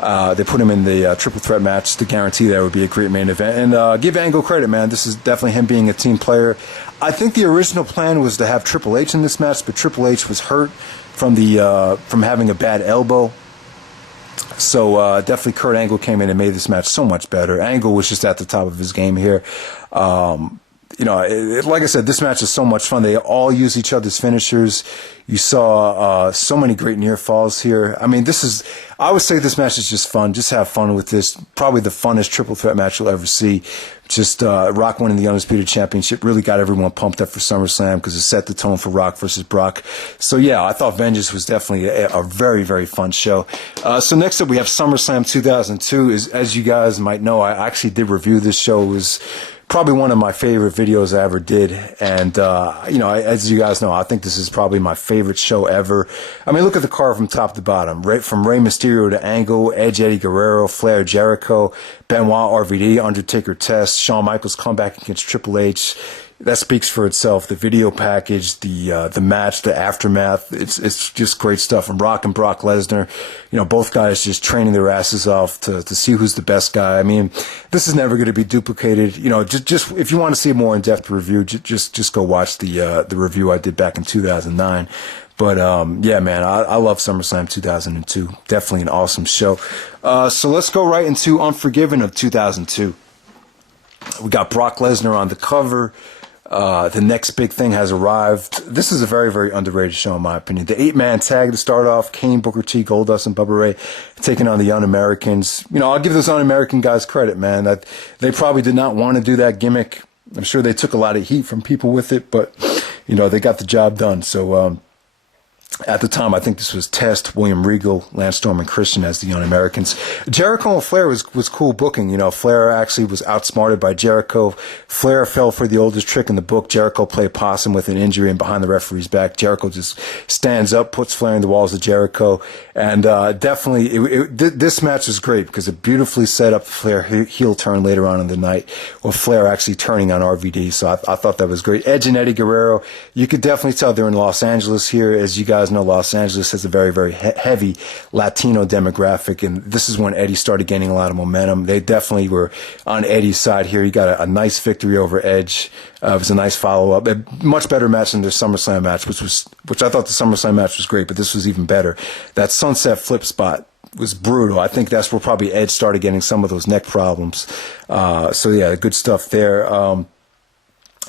They put him in the triple threat match to guarantee that it would be a great main event. And give Angle credit, man. This is definitely him being a team player. I think the original plan was to have Triple H in this match, but Triple H was hurt from having a bad elbow. So definitely Kurt Angle came in and made this match so much better. Angle was just at the top of his game here. You know, like I said, this match is so much fun. They all use each other's finishers. You saw so many great near falls here. I mean, I would say this match is just fun. Just have fun with this. Probably the funnest triple threat match you'll ever see. Just Rock winning the Undisputed Championship really got everyone pumped up for SummerSlam because it set the tone for Rock versus Brock. So yeah, I thought Vengeance was definitely a very, very fun show. So next up we have SummerSlam 2002. As you guys might know, I actually did review this show. It was probably one of my favorite videos I ever did. And, you know, as you guys know, I think this is probably my favorite show ever. I mean, look at the card from top to bottom. Right from Rey Mysterio to Angle, Edge, Eddie Guerrero, Flair, Jericho, Benoit, RVD, Undertaker, Tazz, Shawn Michaels comeback against Triple H. That speaks for itself. The video package, the match, the aftermath, it's just great stuff. And Rock and Brock Lesnar, you know, both guys just training their asses off to see who's the best guy. I mean, this is never going to be duplicated. You know, just if you want to see a more in-depth review, just go watch the review I did back in 2009. But yeah, man, I love SummerSlam 2002. Definitely an awesome show. So let's go right into Unforgiven of 2002. We got Brock Lesnar on the cover. The next big thing has arrived. This is a very, very underrated show, in my opinion. The 8-man tag to start off: Kane, Booker T, Goldust, and Bubba Ray taking on the Un-Americans. You know, I'll give those Un-American guys credit, man. That they probably did not want to do that gimmick. I'm sure they took a lot of heat from people with it, but you know, they got the job done. So at the time, I think this was Test, William Regal, Lance Storm, and Christian as the Un-Americans. Jericho and Flair was cool booking. You know, Flair actually was outsmarted by Jericho. Flair fell for the oldest trick in the book. Jericho played possum with an injury and behind the referee's back. Jericho just stands up, puts Flair in the walls of Jericho. And definitely, this match was great because it beautifully set up the Flair heel turn later on in the night, with Flair actually turning on RVD. So I thought that was great. Edge and Eddie Guerrero, you could definitely tell they're in Los Angeles here. As you guys know, Los Angeles has a very, very heavy Latino demographic, and this is when Eddie started gaining a lot of momentum. They definitely were on Eddie's side here. He got a nice victory over Edge. It was a nice follow-up. A much better match than the SummerSlam match, which I thought the SummerSlam match was great, but this was even better. That sunset flip spot was brutal. I think that's where probably Edge started getting some of those neck problems. So yeah, good stuff there.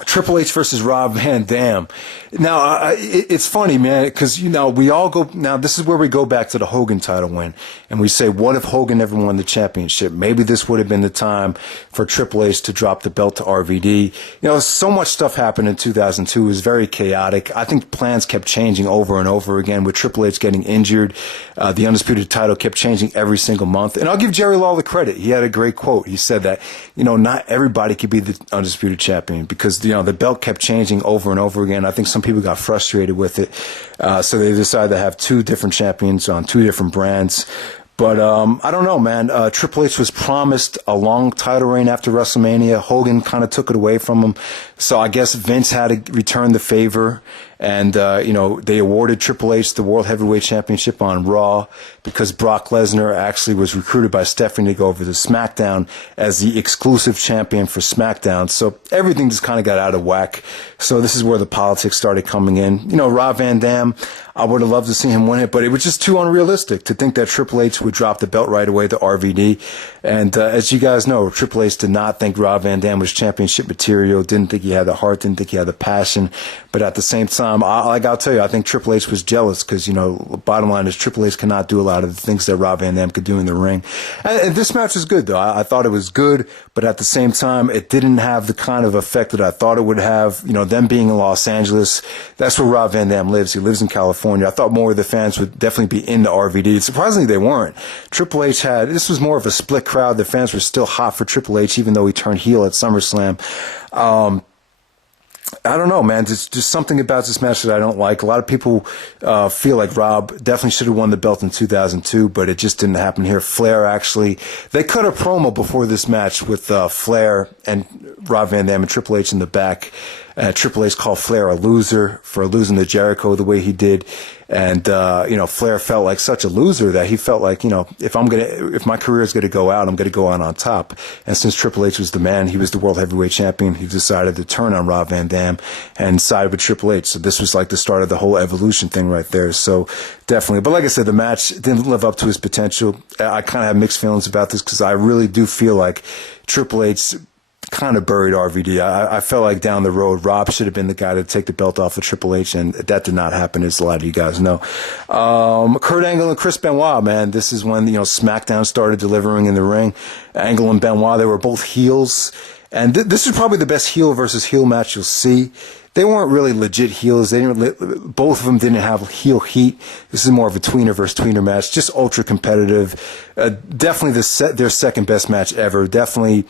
Triple H versus Rob Van Dam. Now, it's funny, man, because, you know, we all go, now this is where we go back to the Hogan title win, and we say, what if Hogan never won the championship? Maybe this would have been the time for Triple H to drop the belt to RVD. You know, so much stuff happened in 2002. It was very chaotic. I think plans kept changing over and over again, with Triple H getting injured. The Undisputed title kept changing every single month. And I'll give Jerry Lawler credit. He had a great quote. He said that, you know, not everybody could be the Undisputed champion, because, you know, the belt kept changing over and over again. I think some people got frustrated with it. So they decided to have two different champions on two different brands. But I don't know, man. Triple H was promised a long title reign after WrestleMania. Hogan kind of took it away from him. So I guess Vince had to return the favor. And, you know, they awarded Triple H the World Heavyweight Championship on Raw, because Brock Lesnar actually was recruited by Stephanie to go over to SmackDown as the exclusive champion for SmackDown. So everything just kind of got out of whack. So this is where the politics started coming in. You know, Rob Van Dam, I would have loved to see him win it, but it was just too unrealistic to think that Triple H would drop the belt right away to RVD. And as you guys know, Triple H did not think Rob Van Dam was championship material, didn't think he had the heart, didn't think he had the passion. But at the same time, I'll tell you, I think Triple H was jealous, because, you know, the bottom line is Triple H cannot do a lot of the things that Rob Van Dam could do in the ring. And this match was good, though. I thought it was good, but at the same time, it didn't have the kind of effect that I thought it would have. You know, them being in Los Angeles, that's where Rob Van Dam lives. He lives in California. I thought more of the fans would definitely be into RVD. Surprisingly, they weren't. Triple H this was more of a split crowd. The fans were still hot for Triple H, even though he turned heel at SummerSlam. I don't know, man. There's just something about this match that I don't like. A lot of people feel like Rob definitely should have won the belt in 2002, but it just didn't happen here. Flair actually, they cut a promo before this match with Flair and Rob Van Dam and Triple H in the back. Triple H called Flair a loser for losing to Jericho the way he did. And, you know, Flair felt like such a loser that he felt like, you know, if my career is going to go out, I'm going to go out on top. And since Triple H was the man, he was the World Heavyweight Champion, he decided to turn on Rob Van Dam and side with Triple H. So this was like the start of the whole evolution thing right there. So definitely. But like I said, the match didn't live up to his potential. I kind of have mixed feelings about this, because I really do feel like Triple H kind of buried RVD. I felt like down the road, Rob should have been the guy to take the belt off of Triple H, and that did not happen, as a lot of you guys know. Kurt Angle and Chris Benoit, man, this is when, you know, SmackDown started delivering in the ring. Angle and Benoit, they were both heels, and this is probably the best heel versus heel match you'll see. they weren't really legit heels. They didn't. Both of them didn't have heel heat. This is more of a tweener versus tweener match. Just ultra competitive. Definitely their second best match ever. Definitely.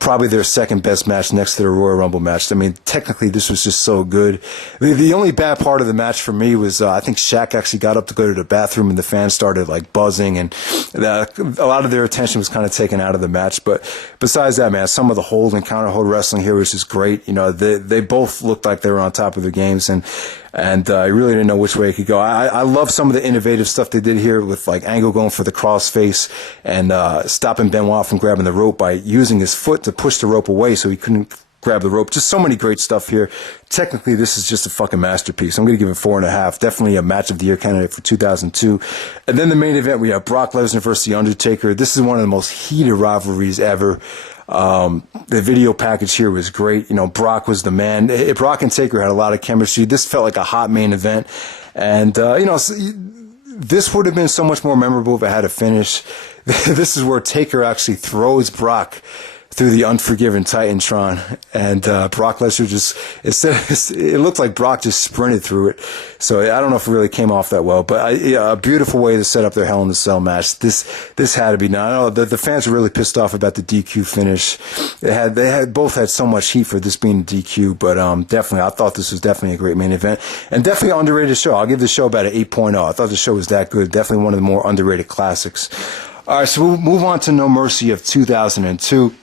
Probably their second best match next to the Royal Rumble match. I mean, technically, this was just so good. The only bad part of the match for me was I think Shaq actually got up to go to the bathroom and the fans started like buzzing, and a lot of their attention was kind of taken out of the match. But besides that, man, some of the hold and counter hold wrestling here was just great. You know, they both looked like they were on top of their games, and I really didn't know which way it could go. I love some of the innovative stuff they did here with like Angle going for the crossface and stopping Benoit from grabbing the rope by using his foot to push the rope away so he couldn't grab the rope. Just so many great stuff here. Technically, this is just a fucking masterpiece. I'm going to give it 4.5. Definitely a match of the year candidate for 2002. And then the main event, we have Brock Lesnar versus The Undertaker. This is one of the most heated rivalries ever. The video package here was great. You know, Brock was the man. Brock and Taker had a lot of chemistry. This felt like a hot main event. And, you know, this would have been so much more memorable if it had a finish. This is where Taker actually throws Brock through the Unforgiven Titantron, and Brock Lesnar it looked like Brock just sprinted through it. So I don't know if it really came off that well, but a beautiful way to set up their Hell in a Cell match. This had to be done. I know the fans were really pissed off about the DQ finish. They both had so much heat for this being a DQ, but definitely I thought this was definitely a great main event and definitely an underrated show. I'll give the show about an 8.0. I thought the show was that good. Definitely one of the more underrated classics. All right, so we'll move on to No Mercy of 2002.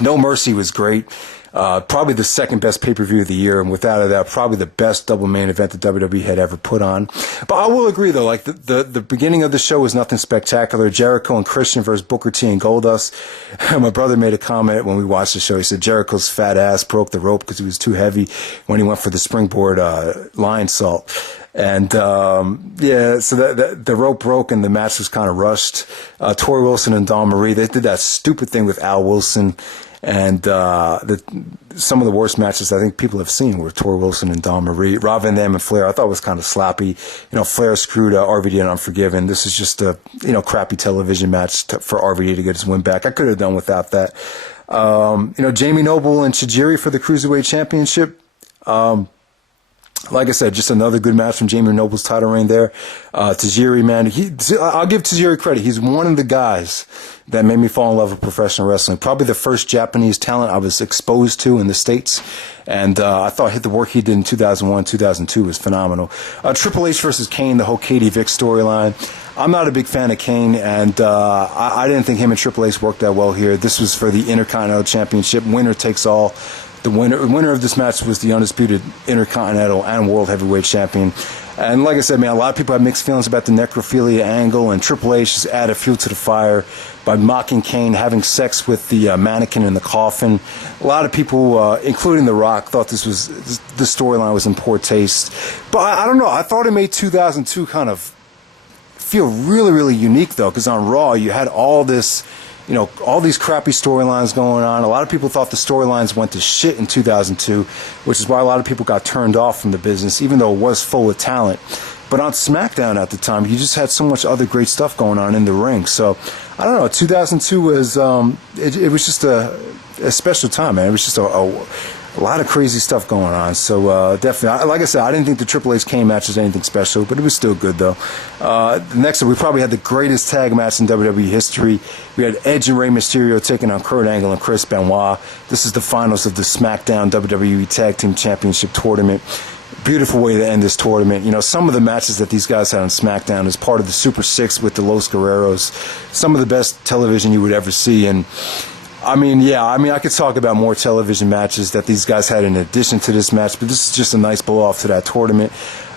No Mercy was great. Probably the second best pay-per-view of the year, and without a doubt, probably the best double main event that WWE had ever put on. But I will agree, though, like the beginning of the show was nothing spectacular. Jericho and Christian versus Booker T and Goldust. My brother made a comment when we watched the show. He said Jericho's fat ass broke the rope because he was too heavy when he went for the springboard lion salt. And, yeah, so the rope broke and the match was kind of rushed. Tori Wilson and Dawn Marie, they did that stupid thing with Al Wilson. And, some of the worst matches I think people have seen were Tori Wilson and Dawn Marie. Rob Van Dam and Flair, I thought was kind of sloppy. You know, Flair screwed RVD and Unforgiven. This is just a, you know, crappy television match for RVD to get his win back. I could have done without that. You know, Jamie Noble and Tajiri for the Cruiserweight Championship. Like I said, just another good match from Jamie Noble's title reign there. Tajiri, man, I'll give Tajiri credit. He's one of the guys that made me fall in love with professional wrestling. Probably the first Japanese talent I was exposed to in the States. And I thought the work he did in 2001, 2002 was phenomenal. Triple H versus Kane, the whole Katie Vick storyline. I'm not a big fan of Kane, and I didn't think him and Triple H worked that well here. This was for the Intercontinental Championship. Winner takes all. The winner of this match was the undisputed Intercontinental and World Heavyweight Champion. And like I said, man, a lot of people have mixed feelings about the necrophilia angle, and Triple H just added fuel to the fire by mocking Kane having sex with the mannequin in the coffin. A lot of people, including The Rock, thought the storyline was in poor taste. But I don't know. I thought it made 2002 kind of feel really, really unique, though, because on Raw you had all this, you know, all these crappy storylines going on. A lot of people thought the storylines went to shit in 2002, which is why a lot of people got turned off from the business, even though it was full of talent. But on SmackDown at the time, you just had so much other great stuff going on in the ring. So, I don't know, 2002 was, it was just a special time, man. It was just a lot of crazy stuff going on. So, definitely, like I said, I didn't think the Triple H Kane match was anything special, but it was still good, though. Next up, we probably had the greatest tag match in WWE history. We had Edge and Rey Mysterio taking on Kurt Angle and Chris Benoit. This is the finals of the SmackDown WWE Tag Team Championship Tournament. Beautiful way to end this tournament. You know, some of the matches that these guys had on SmackDown as part of the Super Six with the Los Guerreros, some of the best television you would ever see. And I could talk about more television matches that these guys had in addition to this match, but this is just a nice blow-off to that tournament.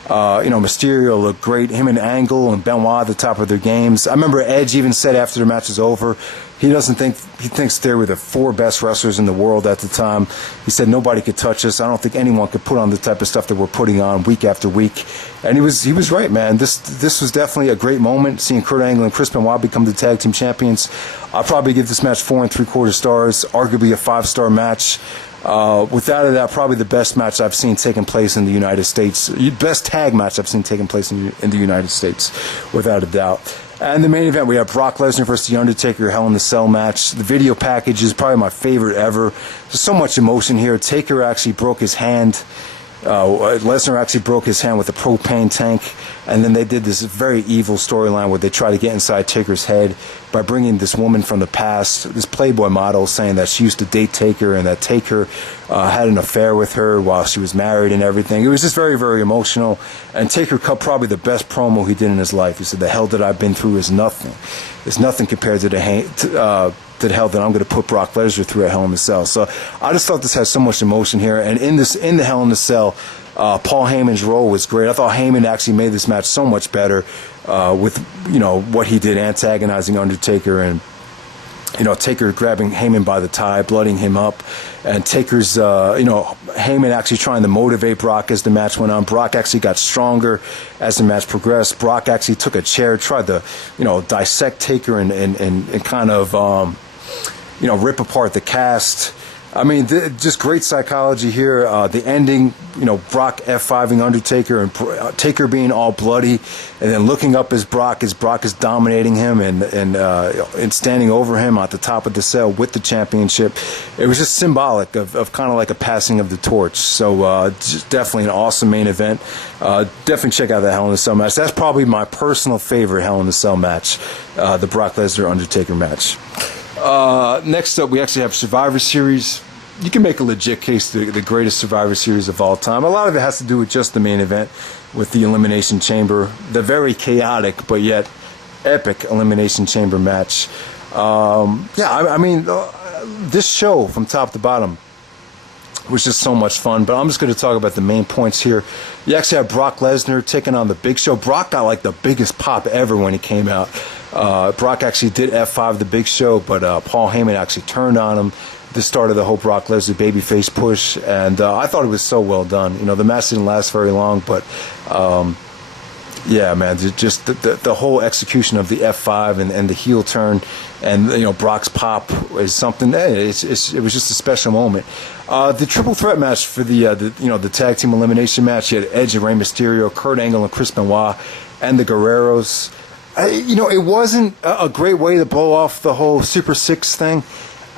You know, Mysterio looked great. Him and Angle and Benoit at the top of their games. I remember Edge even said after the match was over, he thinks they were the 4 best wrestlers in the world at the time. He said nobody could touch us. I don't think anyone could put on the type of stuff that we're putting on week after week. And he was right, man. This was definitely a great moment, seeing Kurt Angle and Chris Benoit become the tag team champions. I'll probably give this match 4 3/4 stars, arguably a 5-star match. Without a doubt, probably the best match I've seen taking place in the United States. Best tag match I've seen taking place in the United States, without a doubt. And the main event, we have Brock Lesnar versus The Undertaker, Hell in a Cell match. The video package is probably my favorite ever. There's so much emotion here. Taker actually broke his hand. Lesnar actually broke his hand with a propane tank, and then they did this very evil storyline where they try to get inside Taker's head by bringing this woman from the past, this Playboy model, saying that she used to date Taker and that Taker had an affair with her while she was married and everything. It was just very, very emotional, and Taker cut probably the best promo he did in his life. He said, "The hell that I've been through is nothing. It's nothing compared to the hell that I'm going to put Brock Lesnar through at Hell in a Cell." So I just thought this had so much emotion here, and in the Hell in a Cell, Paul Heyman's role was great. I thought Heyman actually made this match so much better with what he did, antagonizing Undertaker and Taker grabbing Heyman by the tie, blooding him up, and Taker's Heyman actually trying to motivate Brock as the match went on. Brock actually got stronger as the match progressed. Brock actually took a chair, tried to dissect Taker and kind of rip apart the cast. I mean, just great psychology here. The ending, Brock F5ing Undertaker and Taker being all bloody, and then looking up as Brock is dominating him and standing over him at the top of the cell with the championship. It was just symbolic of kind of like a passing of the torch. So just definitely an awesome main event. Definitely check out that Hell in a Cell match. That's probably my personal favorite Hell in a Cell match, the Brock Lesnar Undertaker match. Next up, we actually have Survivor Series. You can make a legit case to the greatest Survivor Series of all time. A lot of it has to do with just the main event, with the Elimination Chamber, the very chaotic but yet epic Elimination Chamber match. I mean, this show from top to bottom was just so much fun, but I'm just going to talk about the main points here. You actually have Brock Lesnar taking on the Big Show. Brock got like the biggest pop ever when he came out. Brock actually did F5 the Big Show, but Paul Heyman actually turned on him. This started the whole Brock Lesnar babyface push, and I thought it was so well done. The match didn't last very long, but yeah, man, just the whole execution of the F5 and the heel turn, and Brock's pop is something. It was just a special moment. The triple threat match for the tag team elimination match, you had Edge and Rey Mysterio, Kurt Angle and Chris Benoit, and the Guerreros. It wasn't a great way to blow off the whole Super Six thing.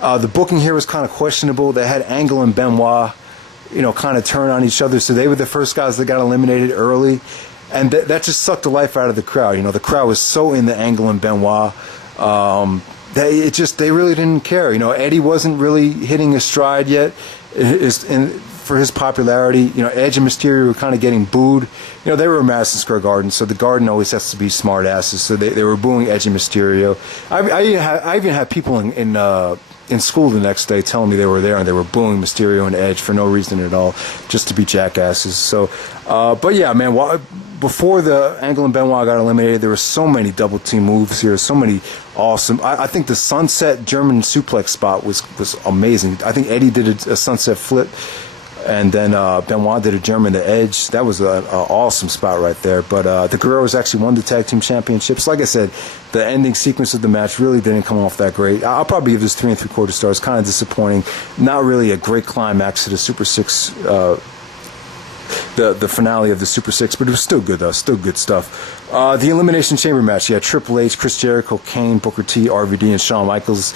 The booking here was kind of questionable. They had Angle and Benoit, kind of turn on each other, so they were the first guys that got eliminated early, and that just sucked the life out of the crowd. The crowd was so into Angle and Benoit. They really didn't care. Eddie wasn't really hitting his stride yet for his popularity. Edge and Mysterio were kind of getting booed. They were in Madison Square Garden, so the Garden always has to be smart asses. So they were booing Edge and Mysterio. I even had people in school the next day telling me they were there and they were booing Mysterio and Edge for no reason at all, just to be jackasses. So, but yeah, man, before the Angle and Benoit got eliminated, there were so many double team moves here, so many awesome. I think the sunset German suplex spot was amazing. I think Eddie did a sunset flip, and then Benoit did a German to Edge. That was an awesome spot right there. But the Guerreros actually won the tag team championships. Like I said, the ending sequence of the match really didn't come off that great. I'll probably give this 3 3/4 stars. Kind of disappointing. Not really a great climax to the Super Six. The finale of the Super Six, but it was still good though, still good stuff. The Elimination Chamber match, you had Triple H, Chris Jericho, Kane, Booker T, RVD, and Shawn Michaels.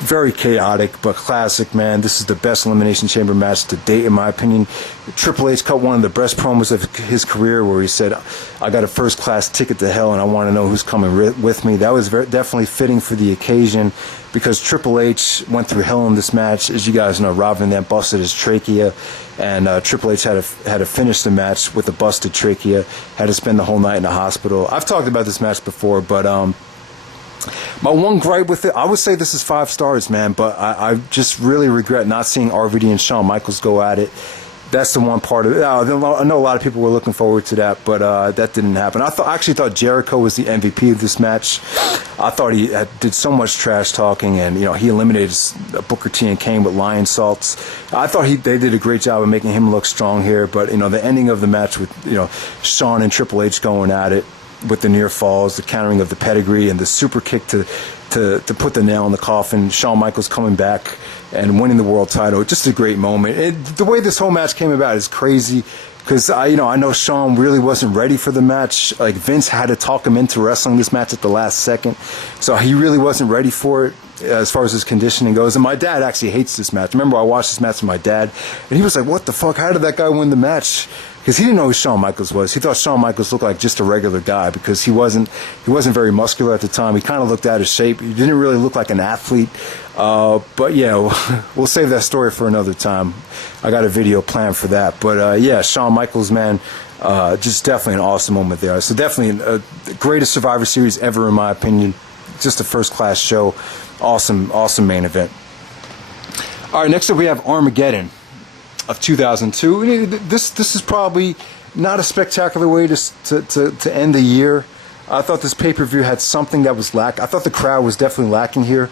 Very chaotic, but classic, man. This is the best Elimination Chamber match to date, in my opinion. Triple H cut one of the best promos of his career where he said, "I got a first-class ticket to hell, and I want to know who's coming with me." That was definitely fitting for the occasion, because Triple H went through hell in this match. As you guys know, Rob Van Dam busted his trachea, and Triple H had to finish the match with a busted trachea, had to spend the whole night in the hospital. I've talked about this match before, but my one gripe with it, I would say this is 5 stars, man, but I just really regret not seeing RVD and Shawn Michaels go at it. That's the one part of it. I know a lot of people were looking forward to that, but that didn't happen. I actually thought Jericho was the MVP of this match. I thought he did so much trash talking, and he eliminated Booker T and Kane with lion salts. I thought they did a great job of making him look strong here, but the ending of the match with Shawn and Triple H going at it, with the near falls, the countering of the pedigree, and the super kick to put the nail in the coffin. Shawn Michaels coming back and winning the world title. Just a great moment. The way this whole match came about is crazy. Because I know Shawn really wasn't ready for the match. Like, Vince had to talk him into wrestling this match at the last second, so he really wasn't ready for it as far as his conditioning goes. And my dad actually hates this match. Remember, I watched this match with my dad, and he was like, "What the fuck? How did that guy win the match?" Because he didn't know who Shawn Michaels was. He thought Shawn Michaels looked like just a regular guy because he wasn't very muscular at the time. He kind of looked out of shape. He didn't really look like an athlete. But yeah, we'll save that story for another time. I got a video planned for that. But yeah, Shawn Michaels, man, just definitely an awesome moment there. So definitely the greatest Survivor Series ever, in my opinion. Just a first-class show. Awesome main event. All right, next up we have Armageddon of 2002. This is probably not a spectacular way to end the year. I thought this pay-per-view had something that was I thought the crowd was definitely lacking here.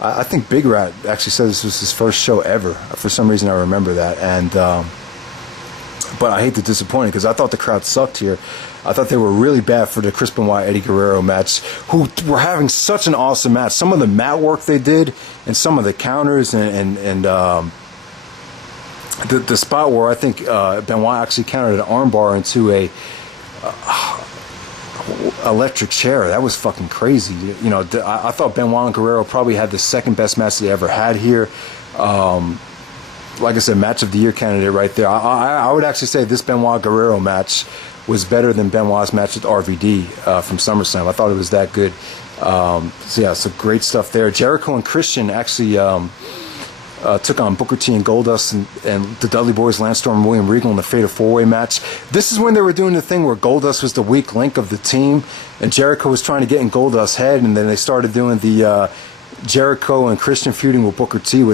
I think Big Rat actually said this was his first show ever. For some reason, I remember that. And but I hate to disappoint because I thought the crowd sucked here. I thought they were really bad for the Chris Benoit Eddie Guerrero match, who were having such an awesome match. Some of the mat work they did, and some of the counters, and the spot where I think Benoit actually countered an armbar into a electric chair. That was fucking crazy. You know, I thought Benoit and Guerrero probably had the second best match they ever had here. Like I said, match of the year candidate right there. I would actually say this Benoit Guerrero match was better than Benoit's match with RVD from SummerSlam. I thought it was that good. So yeah, so great stuff there. Jericho and Christian actually took on Booker T and Goldust and the Dudley Boys, Lance Storm and William Regal in the Fatal 4-Way match. This is when they were doing the thing where Goldust was the weak link of the team, and Jericho was trying to get in Goldust's head, and then they started doing the Jericho and Christian feuding with Booker T.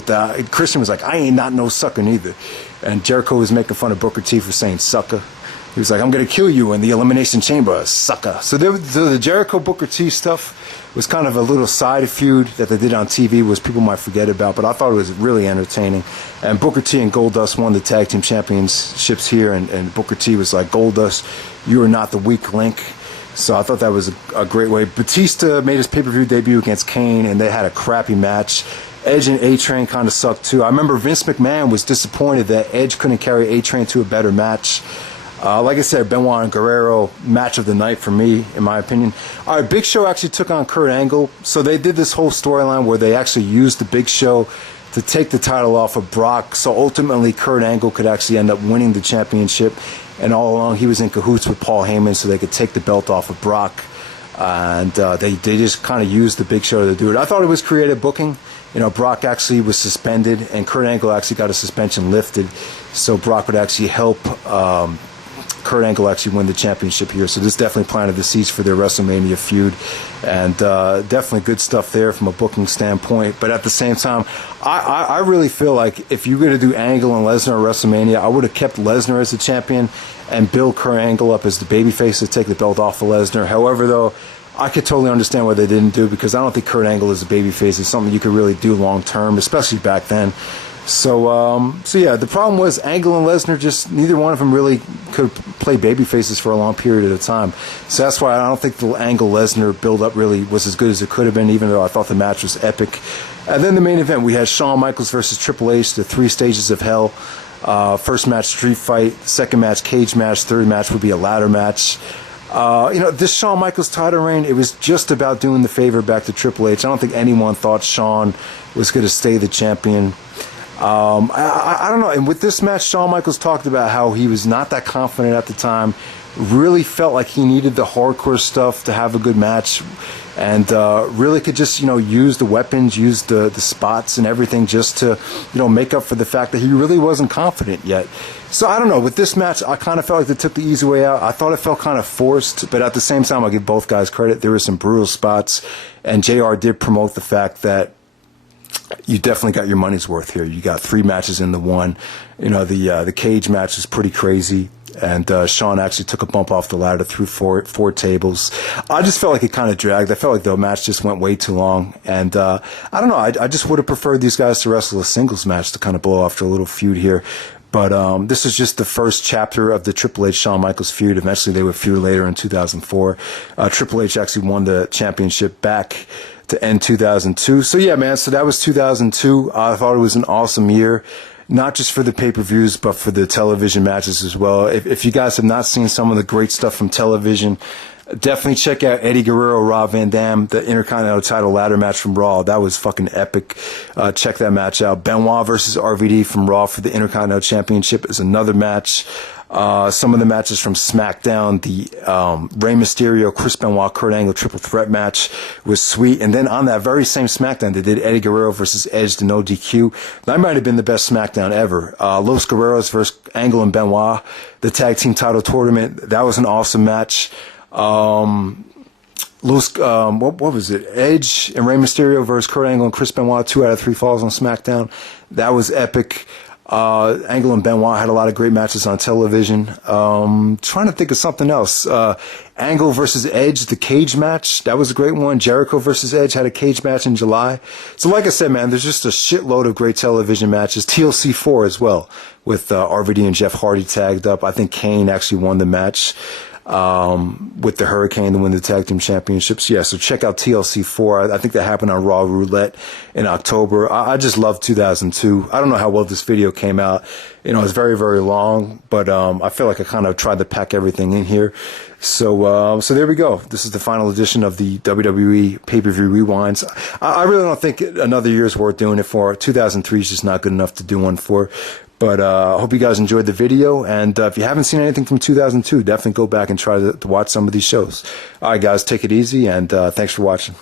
Christian was like, "I ain't not no sucker neither," and Jericho was making fun of Booker T for saying sucker. He was like, "I'm going to kill you in the Elimination Chamber, sucker." So the Jericho Booker T stuff was kind of a little side feud that they did on TV, was people might forget about, but I thought it was really entertaining. And Booker T and Goldust won the tag team championships here, and Booker T was like, "Goldust, you are not the weak link." So I thought that was a great way. Batista made his pay-per-view debut against Kane, and they had a crappy match. Edge and A-Train kind of sucked too. I remember Vince McMahon was disappointed that Edge couldn't carry A-Train to a better match. Like I said, Benoit and Guerrero, match of the night for me, in my opinion. All right, Big Show actually took on Kurt Angle. So they did this whole storyline where they actually used the Big Show to take the title off of Brock. So ultimately, Kurt Angle could actually end up winning the championship. And all along, he was in cahoots with Paul Heyman so they could take the belt off of Brock. And they just kind of used the Big Show to do it. I thought it was creative booking. You know, Brock actually was suspended, and Kurt Angle actually got a suspension lifted. So Brock would actually help Kurt Angle actually win the championship here. So this definitely planted the seeds for their WrestleMania feud, and definitely good stuff there from a booking standpoint. But at the same time, I really feel like if you're going to do Angle and Lesnar at WrestleMania, I would have kept Lesnar as the champion and build Kurt Angle up as the babyface to take the belt off of Lesnar. However, though, I could totally understand what they didn't do, because I don't think Kurt Angle as a babyface is something you could really do long term, especially back then. So yeah, the problem was Angle and Lesnar, just neither one of them really could play babyfaces for a long period of time. So that's why I don't think the Angle-Lesnar build-up really was as good as it could have been, even though I thought the match was epic. And then the main event, we had Shawn Michaels versus Triple H, the 3 stages of hell. First match, street fight. Second match, cage match. Third match would be a ladder match. This Shawn Michaels title reign, it was just about doing the favor back to Triple H. I don't think anyone thought Shawn was going to stay the champion. I don't know. And with this match, Shawn Michaels talked about how he was not that confident at the time, really felt like he needed the hardcore stuff to have a good match, and really could just, use the weapons, use the spots and everything just to, make up for the fact that he really wasn't confident yet. So I don't know. With this match, I kind of felt like they took the easy way out. I thought it felt kind of forced, but at the same time, I'll give both guys credit. There were some brutal spots, and JR did promote the fact that you definitely got your money's worth here. You got 3 matches in the one. The cage match was pretty crazy, and Shawn actually took a bump off the ladder through four tables. I just felt like it kind of dragged. I felt like the match just went way too long, and I don't know. I just would have preferred these guys to wrestle a singles match to kind of blow off a little feud here. But this is just the first chapter of the Triple H Shawn Michaels feud. Eventually, they would feud later in 2004. Triple H actually won the championship back to end 2002. So yeah, man. So that was 2002. I thought it was an awesome year, not just for the pay-per-views, but for the television matches as well. If you guys have not seen some of the great stuff from television, definitely check out Eddie Guerrero, Rob Van Dam, the Intercontinental title ladder match from Raw. That was fucking epic. Check that match out. Benoit versus RVD from Raw for the Intercontinental Championship is another match. Some of the matches from Smackdown, the Rey Mysterio, Chris Benoit, Kurt Angle triple threat match was sweet. And then on that very same Smackdown, they did Eddie Guerrero versus Edge to no DQ. That might have been the best Smackdown ever. Los Guerreros versus Angle and Benoit, the tag team title tournament. That was an awesome match. What was it? Edge and Rey Mysterio versus Kurt Angle and Chris Benoit, 2 out of 3 falls on SmackDown. That was epic. Angle and Benoit had a lot of great matches on television. Trying to think of something else. Angle versus Edge, the cage match. That was a great one. Jericho versus Edge had a cage match in July. So like I said, man, there's just a shitload of great television matches. TLC 4 as well, with RVD and Jeff Hardy tagged up. I think Kane actually won the match with the Hurricane to win the tag team championships. Yeah, so check out TLC 4. I think that happened on Raw Roulette in October. I just love 2002. I don't know how well this video came out. You know, it's very, very long, but I feel like I kind of tried to pack everything in here. So there we go. This is the final edition of the WWE pay-per-view rewinds. I really don't think another year's worth doing it for. 2003 is just not good enough to do one for. But I hope you guys enjoyed the video, and if you haven't seen anything from 2002, definitely go back and try to watch some of these shows. All right, guys, take it easy, and thanks for watching.